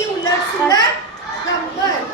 Nasci o Nasci na Mãe.